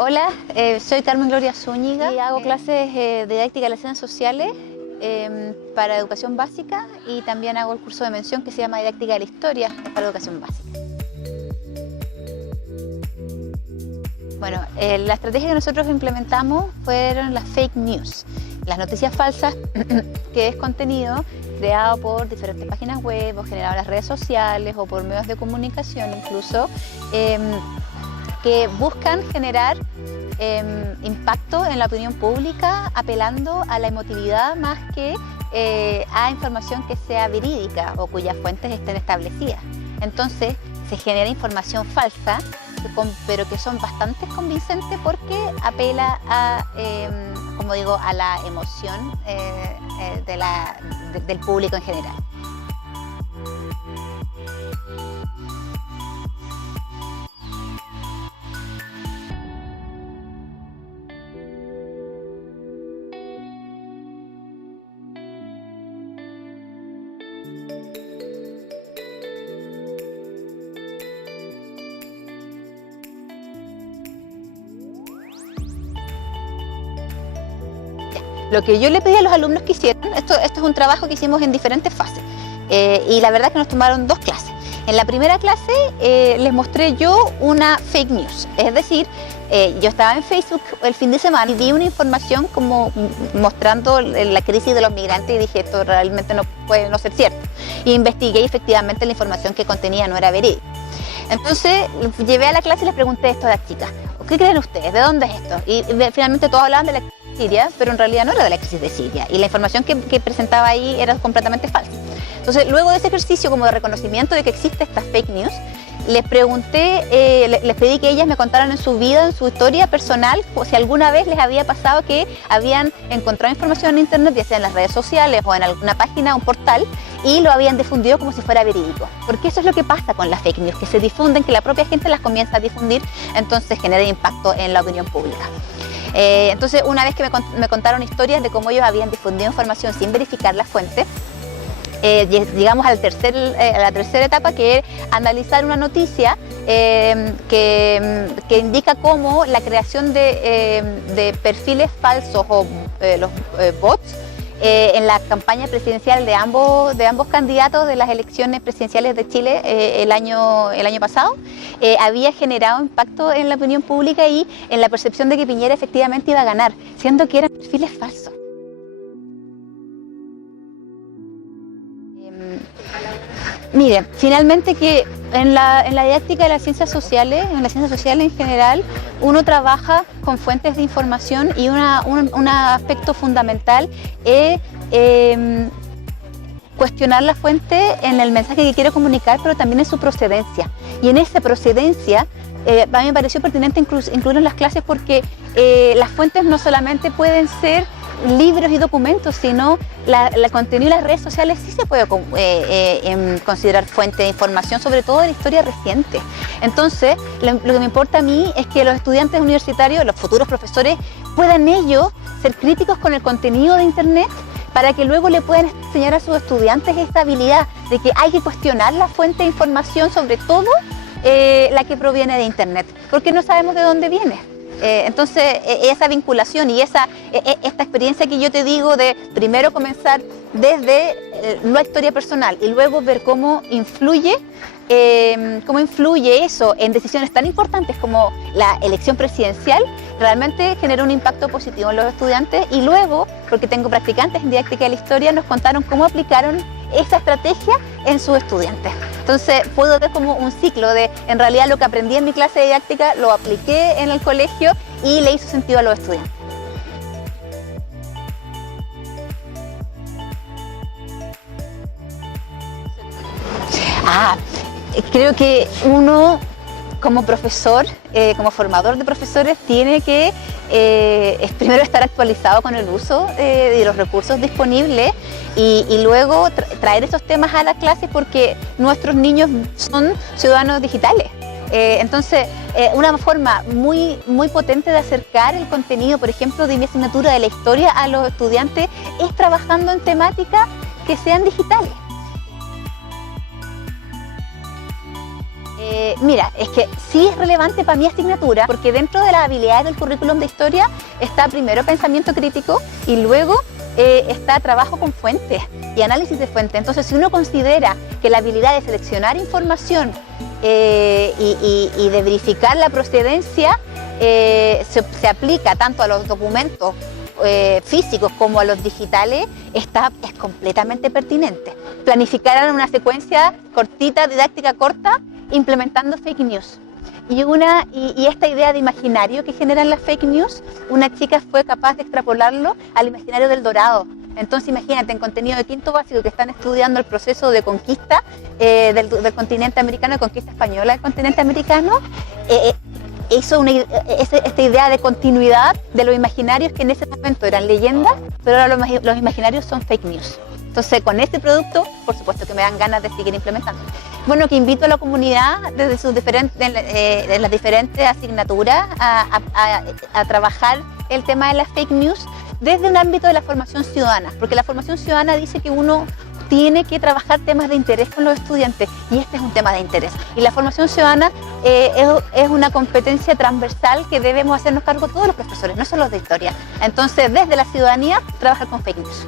Hola, soy Carmen Gloria Zúñiga y hago clases de didáctica de las ciencias sociales para educación básica, y también hago el curso de mención que se llama didáctica de la historia para educación básica. Bueno, la estrategia que nosotros implementamos fueron las fake news, las noticias falsas, que es contenido creado por diferentes páginas web o generado en las redes sociales o por medios de comunicación incluso, que buscan generar impacto en la opinión pública, apelando a la emotividad más que a información que sea verídica o cuyas fuentes estén establecidas. Entonces se genera información falsa, pero que son bastante convincentes porque apela a, como digo, a la emoción del público en general. Lo que yo le pedí a los alumnos que hicieran, esto es un trabajo que hicimos en diferentes fases, y la verdad es que nos tomaron 2 clases. En la primera clase les mostré yo una fake news, es decir, yo estaba en Facebook el fin de semana y vi una información como mostrando la crisis de los migrantes y dije, esto realmente no puede no ser cierto. Y investigué y efectivamente la información que contenía no era verídica. Entonces llevé a la clase y les pregunté esto a las chicas, ¿qué creen ustedes? ¿De dónde es esto? Y finalmente todos hablaban de la Siria, pero en realidad no era de la crisis de Siria, y la información que presentaba ahí era completamente falsa. Entonces, luego de ese ejercicio como de reconocimiento de que existe esta fake news, les pregunté, les pedí que ellas me contaran en su vida, en su historia personal, o si alguna vez les había pasado que habían encontrado información en internet, ya sea en las redes sociales o en alguna página, un portal, y lo habían difundido como si fuera verídico. Porque eso es lo que pasa con las fake news, que se difunden, que la propia gente las comienza a difundir, entonces genera impacto en la opinión pública. Entonces, una vez que me contaron historias de cómo ellos habían difundido información sin verificar la fuente, llegamos a la tercera etapa, que es analizar una noticia que indica cómo la creación de perfiles falsos o los bots en la campaña presidencial de ambos candidatos de las elecciones presidenciales de Chile el año pasado había generado impacto en la opinión pública y en la percepción de que Piñera efectivamente iba a ganar, siendo que eran perfiles falsos. Mire, finalmente que en la didáctica de las ciencias sociales, en las ciencias sociales en general, uno trabaja con fuentes de información y un aspecto fundamental es cuestionar la fuente en el mensaje que quiere comunicar, pero también en su procedencia. Y en esa procedencia, a mí me pareció pertinente incluirlo en las clases porque las fuentes no solamente pueden ser libros y documentos, sino el contenido de las redes sociales sí se puede considerar fuente de información, sobre todo de la historia reciente. Entonces, lo que me importa a mí es que los estudiantes universitarios, los futuros profesores, puedan ellos ser críticos con el contenido de internet para que luego le puedan enseñar a sus estudiantes esta habilidad de que hay que cuestionar la fuente de información, sobre todo la que proviene de internet, porque no sabemos de dónde viene. Entonces, esa vinculación y esta experiencia que yo te digo de primero comenzar desde la historia personal y luego ver cómo influye eso en decisiones tan importantes como la elección presidencial, realmente genera un impacto positivo en los estudiantes. Y luego, porque tengo practicantes en didáctica de la historia, nos contaron cómo aplicaron esa estrategia en sus estudiantes. Entonces puedo ver como un ciclo de, en realidad, lo que aprendí en mi clase de didáctica lo apliqué en el colegio y le hizo sentido a los estudiantes. Creo que uno como profesor, como formador de profesores, tiene que primero estar actualizado con el uso de los recursos disponibles y luego traer esos temas a la clase, porque nuestros niños son ciudadanos digitales. Entonces, una forma muy potente de acercar el contenido, por ejemplo, de mi asignatura de la historia a los estudiantes, es trabajando en temáticas que sean digitales. Mira, es que sí es relevante para mi asignatura, porque dentro de las habilidades del currículum de historia está primero pensamiento crítico y luego está trabajo con fuentes y análisis de fuentes. Entonces, si uno considera que la habilidad de seleccionar información y de verificar la procedencia se aplica tanto a los documentos físicos como a los digitales, es completamente pertinente. Planificar una secuencia cortita, didáctica corta, implementando fake news. Y esta idea de imaginario que generan las fake news, una chica fue capaz de extrapolarlo al imaginario del Dorado. Entonces imagínate, en contenido de quinto básico que están estudiando el proceso de conquista del continente americano, de conquista española del continente americano, hizo esta idea de continuidad de los imaginarios que en ese momento eran leyendas, pero ahora los imaginarios son fake news. Entonces, con este producto, por supuesto que me dan ganas de seguir implementando. Bueno, que invito a la comunidad desde de las diferentes asignaturas a trabajar el tema de las fake news desde un ámbito de la formación ciudadana, porque la formación ciudadana dice que uno tiene que trabajar temas de interés con los estudiantes y este es un tema de interés. Y la formación ciudadana es una competencia transversal que debemos hacernos cargo todos los profesores, no solo los de historia. Entonces, desde la ciudadanía, trabajar con fake news.